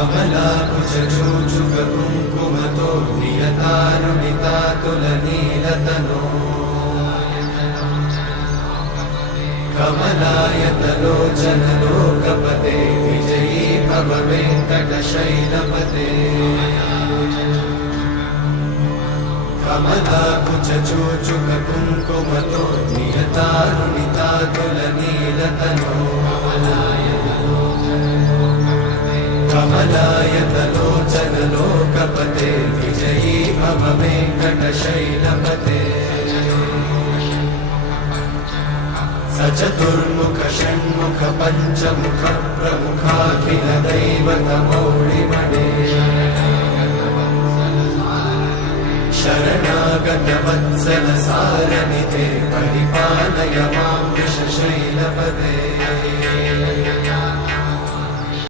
कमलाकुचूचुककुङ्कुमतो नियतारुणितातुलनीलतनो कमलायतलोचनलोकपते विजयी भव वेङ्कटशैलपते कमलाकुचूचुककुङ्कुमतो नियतारुणितातुलनीलतनो कमलायतलोचनलोकपते विजयी भव वेङ्कटशैलपते सचतुर्मुख षण्मुख पञ्चमुख प्रमुखाखिल दैवतमौलिमणे शरणागत वत्सल सारनिधे परिपालय मां वृषशैलपते